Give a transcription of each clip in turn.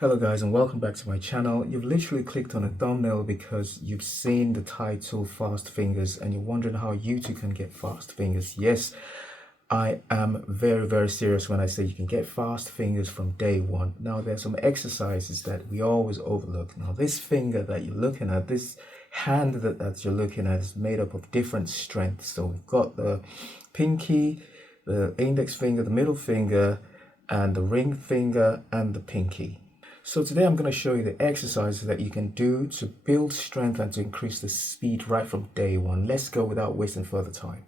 Hello guys and welcome back to my channel. You've literally clicked on a thumbnail because you've seen the title Fast Fingers and you're wondering how you too can get fast fingers. Yes, I am very serious when I say you can get fast fingers from day one. Now there's some exercises that we always overlook. Now this finger that you're looking at, this hand that you're looking at is made up of different strengths. So we've got the pinky, the index finger, the middle finger, and the ring finger and the pinky. So today I'm going to show you the exercises that you can do to build strength and to increase the speed right from day one. Let's go without wasting further time.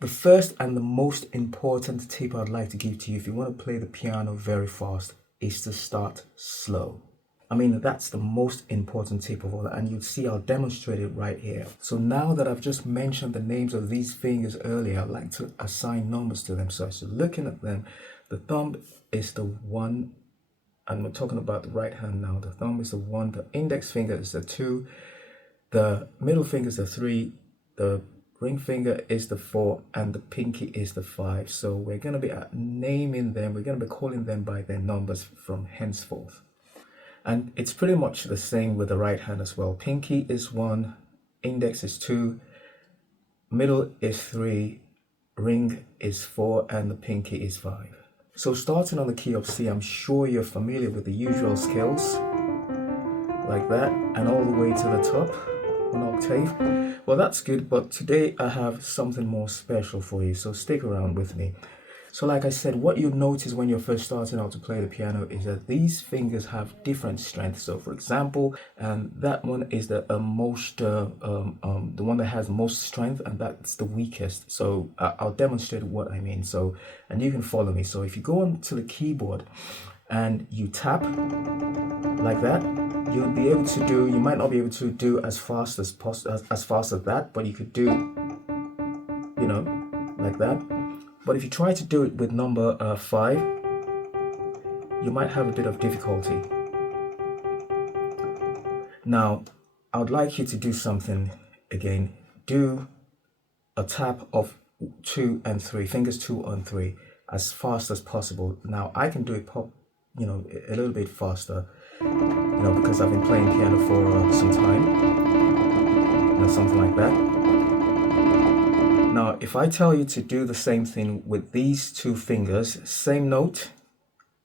The first and the most important tip I'd like to give to you if you want to play the piano very fast is to start slow. I mean, that's the most important tip of all, and you'll see I'll demonstrate it right here. So now that I've just mentioned the names of these fingers earlier, I'd like to assign numbers to them. So as you're looking at them, the thumb is the 1, and we're talking about the right hand now. The thumb is the 1, the index finger is the 2, the middle finger is the 3, the ring finger is the 4, and the pinky is the 5. So we're going to be naming them, we're going to be calling them by their numbers from henceforth. And it's pretty much the same with the right hand as well. Pinky is 1, index is 2, middle is 3, ring is 4, and the pinky is 5. So starting on the key of C, I'm sure you're familiar with the usual scales, like that, and all the way to the top, an octave. Well, that's good, but today I have something more special for you, so stick around with me. So like I said, what you'll notice when you're first starting out to play the piano is that these fingers have different strengths. So for example, that one is the one that has most strength, and that's the weakest. So I'll demonstrate what I mean. So, and you can follow me. So if you go onto the keyboard and you tap like that, you'll be able to do, you might not be able to do as fast as that, but you could do, you know, like that. But if you try to do it with number 5, you might have a bit of difficulty. Now, I would like you to do something again. Do a tap of 2 and 3, fingers 2 and 3, as fast as possible. Now, I can do it a little bit faster, because I've been playing piano for some time, something like that. Now, if I tell you to do the same thing with these 2 fingers, same note,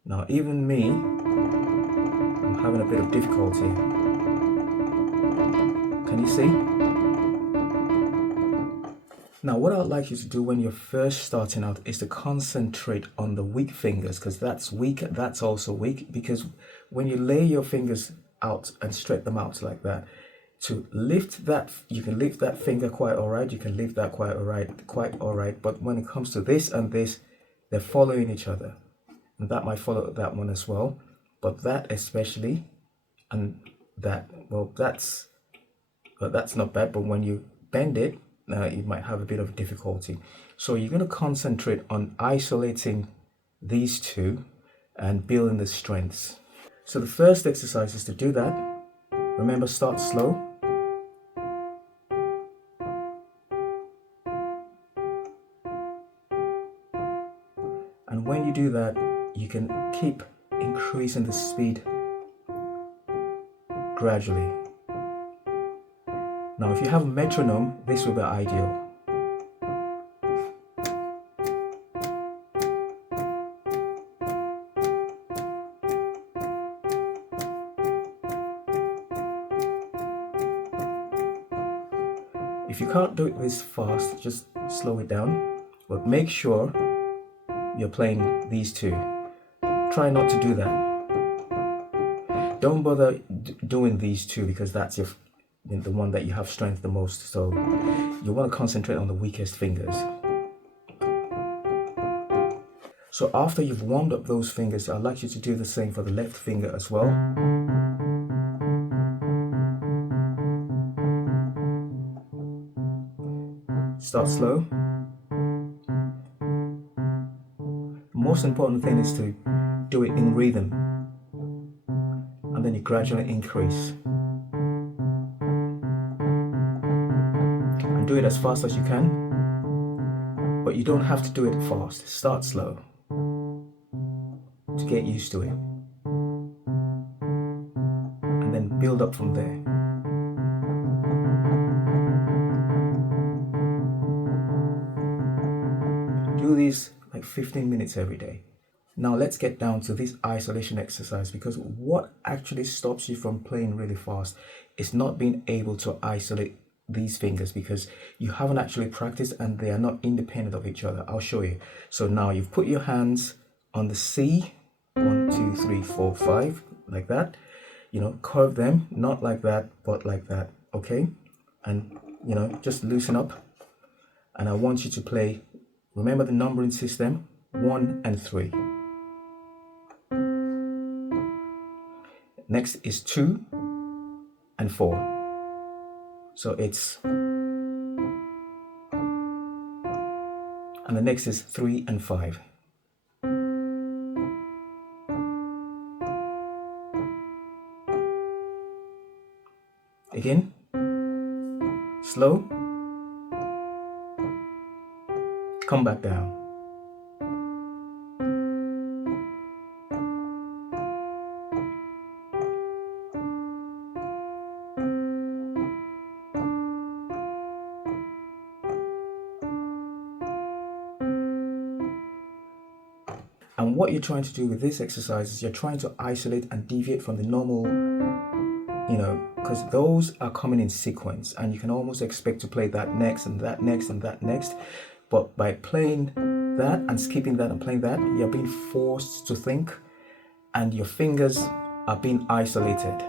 now even me, I'm having a bit of difficulty. Can you see? Now, what I'd like you to do when you're first starting out is to concentrate on the weak fingers, because that's weak, that's also weak, because when you lay your fingers out and stretch them out like that, to lift that, you can lift that finger quite all right, you can lift that quite all right, but when it comes to this and this, they're following each other, and that might follow that one as well, but that especially, and that, well, that's not bad, but when you bend it, you might have a bit of difficulty. So you're going to concentrate on isolating these 2 and building the strengths. So the first exercise is to do that. Remember, start slow. And when you do that, you can keep increasing the speed gradually. Now, if you have a metronome, this will be ideal. If you can't do it this fast, just slow it down, but make sure you're playing these 2. Try not to do that. Don't bother doing these 2 because that's the one that you have strength the most. So you want to concentrate on the weakest fingers. So after you've warmed up those fingers, I'd like you to do the same for the left finger as well. Start slow. The most important thing is to do it in rhythm, and then you gradually increase. And do it as fast as you can, but you don't have to do it fast. Start slow to get used to it. build up from there. Do this like 15 minutes every day. Now let's get down to this isolation exercise, because what actually stops you from playing really fast is not being able to isolate these fingers, because you haven't actually practiced and they are not independent of each other. I'll show you. So now you've put your hands on the C, 1, 2, 3, 4, 5, like that. You know, curve them, not like that, but like that, okay? And, you know, just loosen up. And I want you to play, remember the numbering system, 1 and 3. Next is 2 and 4. So it's, and the next is 3 and 5. Again, slow, come back down. And what you're trying to do with this exercise is you're trying to isolate and deviate from the normal, you know, because those are coming in sequence and you can almost expect to play that next and that next and that next. But by playing that and skipping that and playing that, you're being forced to think and your fingers are being isolated.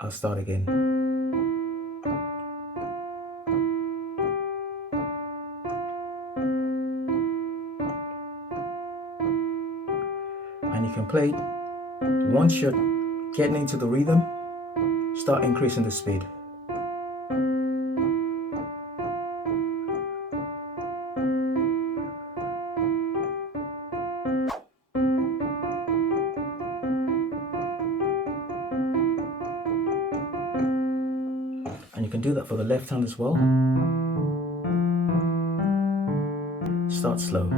I'll start again. And you can play, once you're getting into the rhythm, start increasing the speed. And you can do that for the left hand as well. Start slow.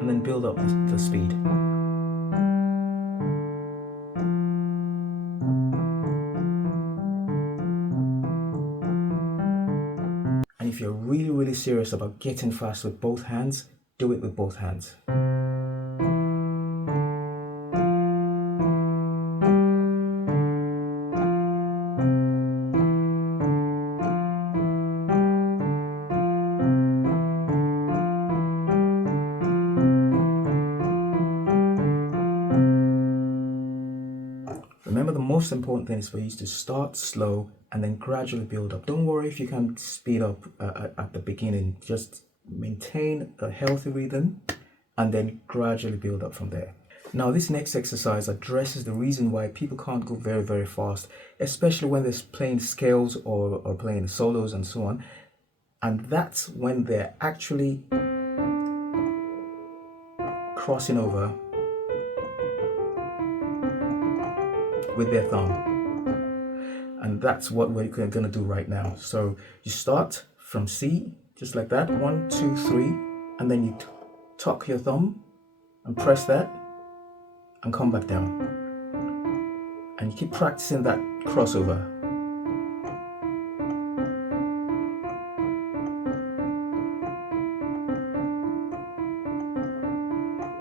And then build up the speed. And if you're really, really serious about getting fast with both hands, do it with both hands. Remember, the most important thing is for you to start slow and then gradually build up. Don't worry if you can speed up at the beginning. Just maintain a healthy rhythm and then gradually build up from there. Now, this next exercise addresses the reason why people can't go very, very fast, especially when they're playing scales or playing solos and so on. And that's when they're actually crossing over with their thumb. And that's what we're going to do right now. So you start from C, just like that, 1, 2, 3, and then you tuck your thumb and press that and come back down. And you keep practicing that crossover.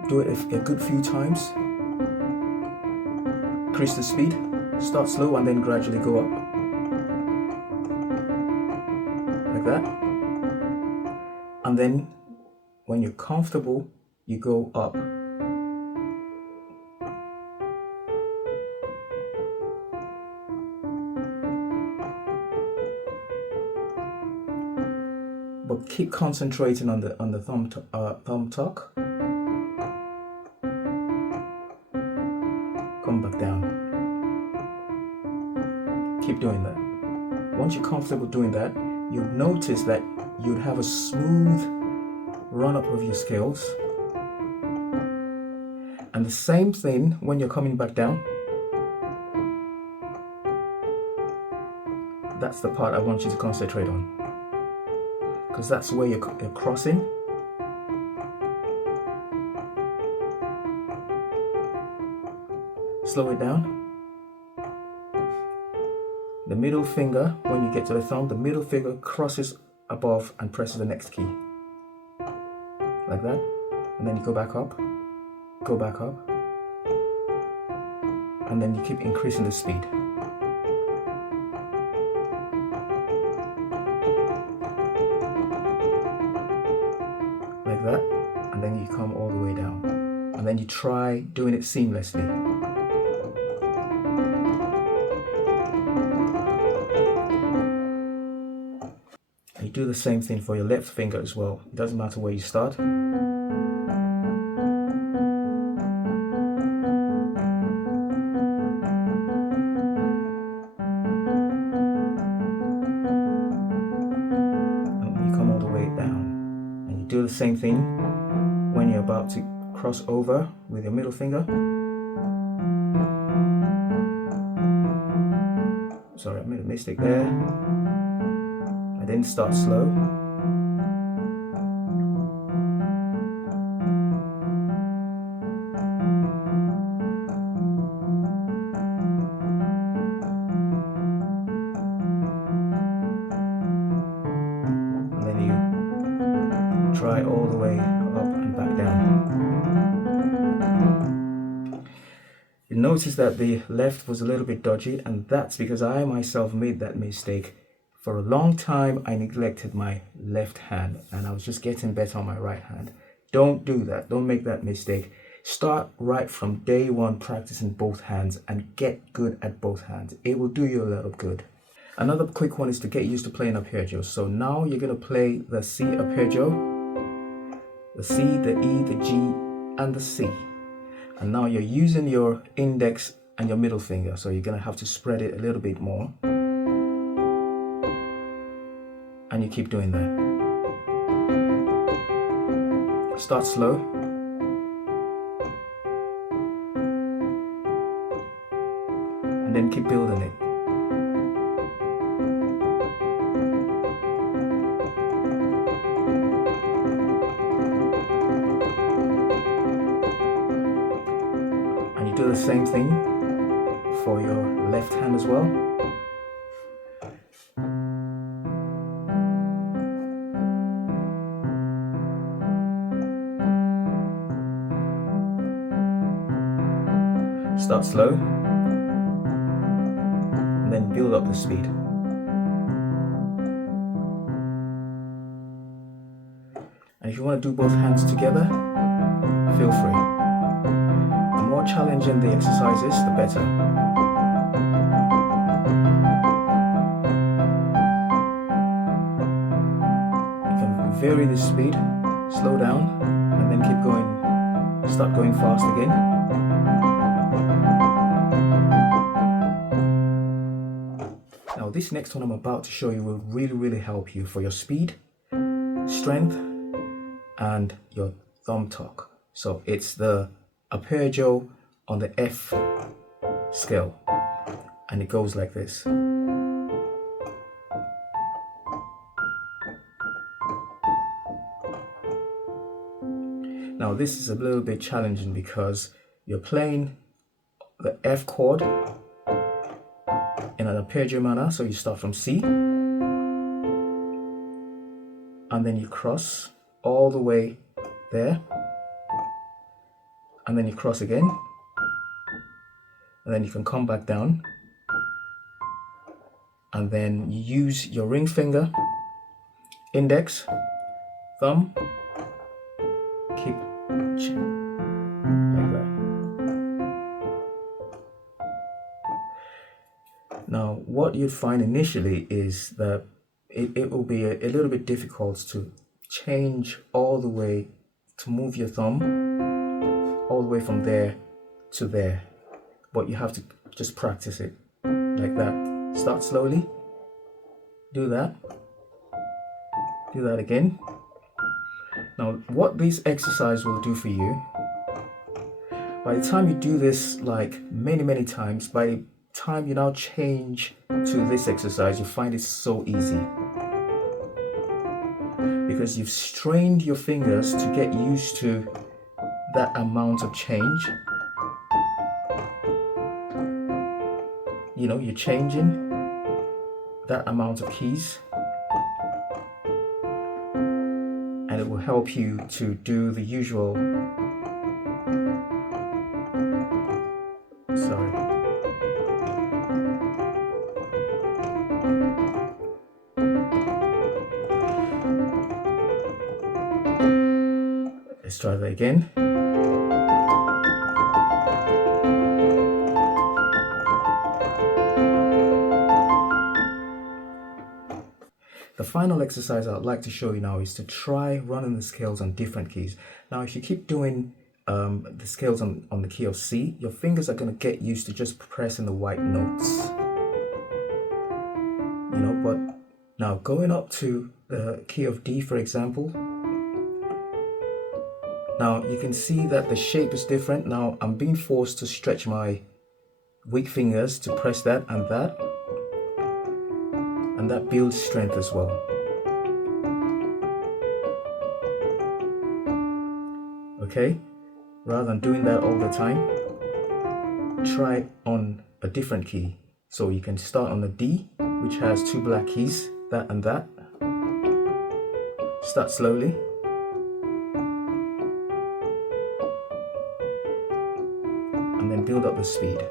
Do it a good few times. Increase the speed, start slow and then gradually go up. Like that. And then when you're comfortable, you go up. But keep concentrating on the thumb tuck. Come back down. Keep doing that. Once you're comfortable doing that, you'll notice that you'd have a smooth run up of your scales. And the same thing when you're coming back down. That's the part I want you to concentrate on, because that's where you're crossing. Slow it down. The middle finger, when you get to the thumb, the middle finger crosses above and presses the next key. Like that. And then you go back up, and then you keep increasing the speed. Like that. And then you come all the way down. And then you try doing it seamlessly. You do the same thing for your left finger as well. It doesn't matter where you start. Do the same thing when you're about to cross over with your middle finger. Sorry, I made a mistake there. I didn't start slow. And then you try all the way up and back down. You notice that the left was a little bit dodgy, and that's because I myself made that mistake. For a long time, I neglected my left hand, and I was just getting better on my right hand. Don't do that. Don't make that mistake. Start right from day one practicing both hands and get good at both hands. It will do you a lot of good. Another quick one is to get used to playing arpeggio. So now you're going to play the C arpeggio, the C, the E, the G, and the C. And now you're using your index and your middle finger, so you're going to have to spread it a little bit more. And you keep doing that. Start slow. And then keep building it. And you do the same thing for your left hand as well. Start slow, and then build up the speed. And if you want to do both hands together, feel free. The more challenging the exercise is, the better. You can vary the speed, slow down, and then keep going, start going fast again. Now this next one I'm about to show you will really help you for your speed, strength, and your thumb talk. So it's the arpeggio on the F scale, and it goes like this. Now this is a little bit challenging because you're playing the F chord in an arpeggio manner. So you start from C, and then you cross all the way there, and then you cross again, and then you can come back down, and then you use your ring finger, index, thumb, keep like that. Now what you'd find initially is that it will be a little bit difficult to change all the way, to move your thumb all the way from there to there, but you have to just practice it like that. Start slowly, do that again. Now what this exercise will do for you, by the time you do this like many times, by the time you now change to this exercise, you find it so easy because you've strained your fingers to get used to that amount of change. You know, you're changing that amount of keys, and it will help you to do the usual. Sorry. Let's try that again. The final exercise I'd like to show you now is to try running the scales on different keys. Now, if you keep doing the scales on the key of C, your fingers are going to get used to just pressing the white notes. You know, but now going up to the key of D, for example, now you can see that the shape is different. Now I'm being forced to stretch my weak fingers to press that, and that builds strength as well. Okay, rather than doing that all the time, try on a different key. So you can start on the D, which has two black keys, that and that. Start slowly. And then build up the speed.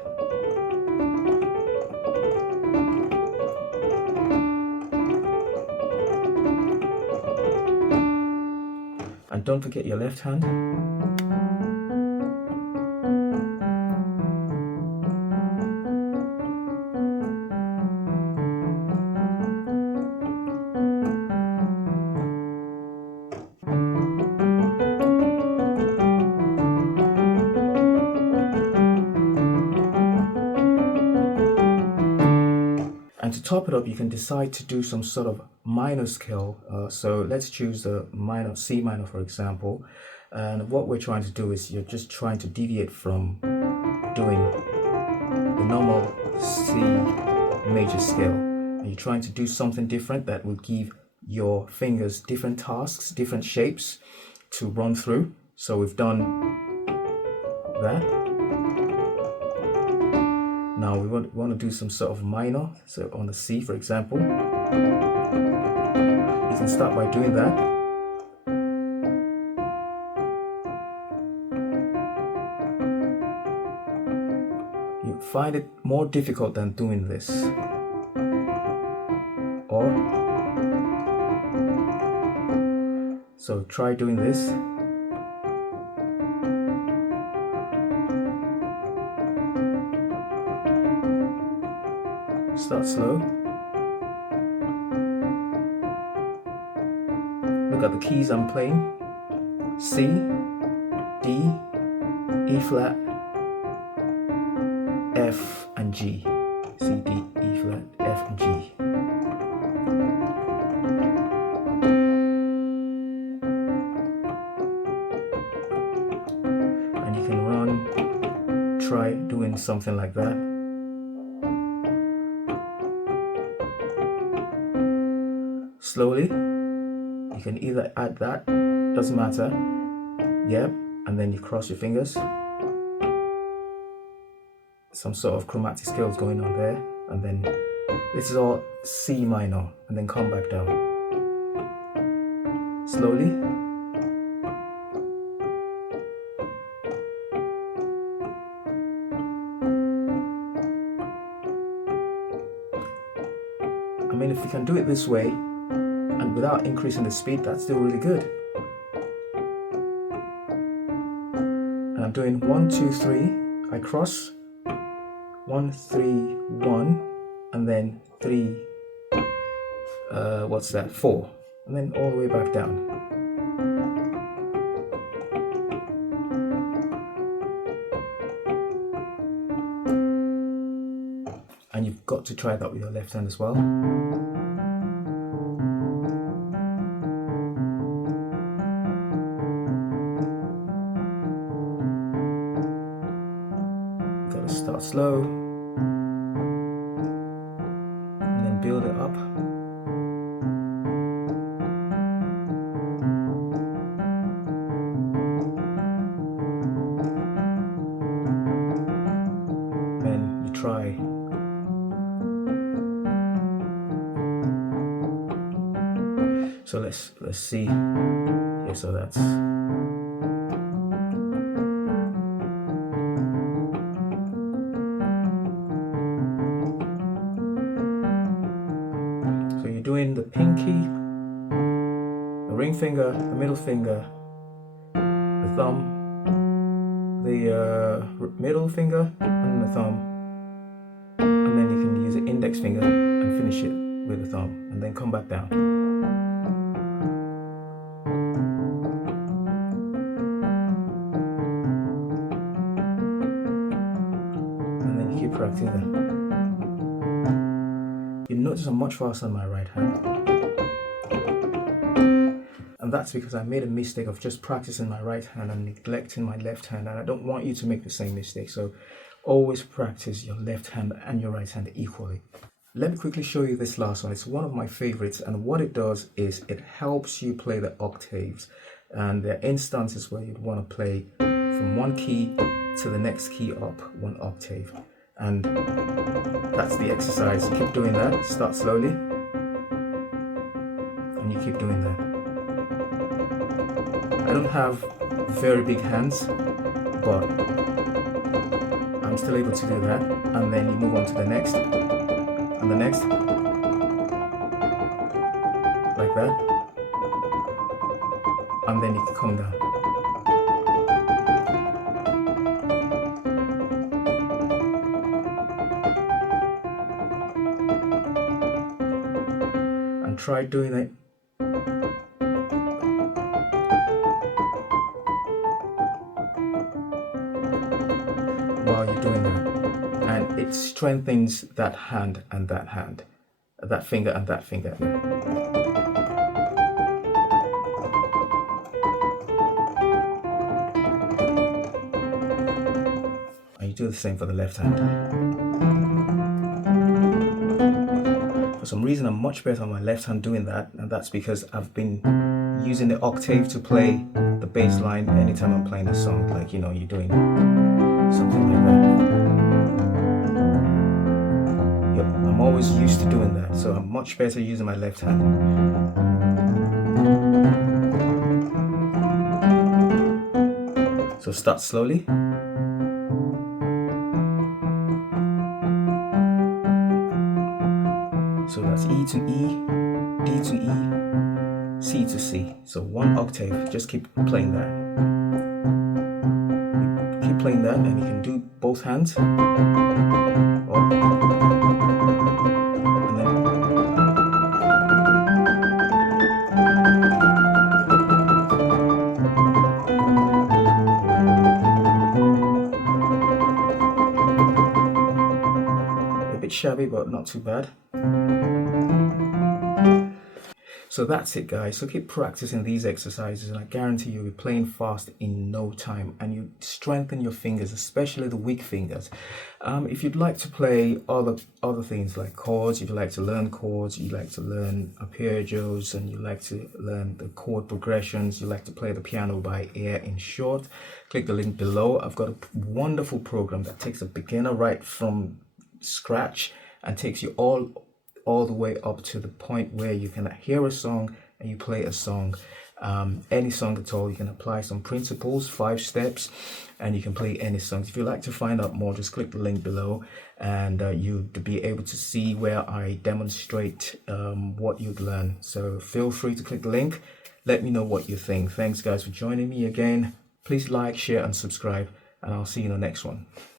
And don't forget your left hand. And to top it up, you can decide to do some sort of minor scale. So let's choose the minor, C minor, for example. And what we're trying to do is you're just trying to deviate from doing the normal C major scale. And you're trying to do something different that will give your fingers different tasks, different shapes to run through. So we've done that. Now we want to do some sort of minor, so on the C, for example. You can start by doing that. You find it more difficult than doing this. Or, so try doing this. Start slow. Look at the keys I'm playing. C, D, E flat, F and G. C, D, E flat, F and G. And you can try doing something like that. Slowly, you can either add that, doesn't matter, yep, and then you cross your fingers. Some sort of chromatic scales going on there, and then this is all C minor, and then come back down. Slowly. I mean, if you can do it this way, and without increasing the speed, that's still really good. And I'm doing 1, 2, 3, I cross, 1, 3, 1, and then 3, what's that, 4, and then all the way back down. And you've got to try that with your left hand as well. Gotta start slow. and build it up. And you try. So let's see. Yeah, so that's. So you're doing the pinky, the ring finger, the middle finger, the thumb, the middle finger, and the thumb, and then you can use the index finger and finish it with the thumb, and then come back down. And then you keep practicing that. You notice I'm much faster on my right hand. And that's because I made a mistake of just practicing my right hand and neglecting my left hand, and I don't want you to make the same mistake. So always practice your left hand and your right hand equally. Let me quickly show you this last one. It's one of my favorites, and what it does is it helps you play the octaves. And there are instances where you'd want to play from one key to the next key up one octave. And that's the exercise. You keep doing that. Start slowly. And you keep doing that. I don't have very big hands, but I'm still able to do that. And then you move on to the next, and the next, like that. And then you can come down. And try doing it. While you're doing that, and it strengthens that hand and that hand, that finger and that finger. And you do the same for the left hand. For some reason I'm much better on my left hand doing that, and that's because I've been using the octave to play the bass line anytime I'm playing a song, like, you know, you're doing something like that. Yep, I'm always used to doing that, so I'm much better using my left hand. So start slowly. So that's E to E, D to E, C to C. So one octave, just keep playing that. Keep playing that, and you can do both hands. Up, and then a bit shabby, but not too bad. So that's it, guys. So keep practicing these exercises, and I guarantee you'll be playing fast in no time, and you strengthen your fingers, especially the weak fingers. If you'd like to play other things like chords, if you like to learn chords, you like to learn arpeggios, and you like to learn the chord progressions, you like to play the piano by ear, in short, click the link below. I've got a wonderful program that takes a beginner right from scratch and takes you all the way up to the point where you can hear a song and you play a song, any song at all. You can apply some principles, 5 steps, and you can play any songs. If you'd like to find out more, just click the link below, and you'd be able to see where I demonstrate what you'd learn. So feel free to click the link. Let me know what you think. Thanks, guys, for joining me again. Please like, share, and subscribe, and I'll see you in the next one.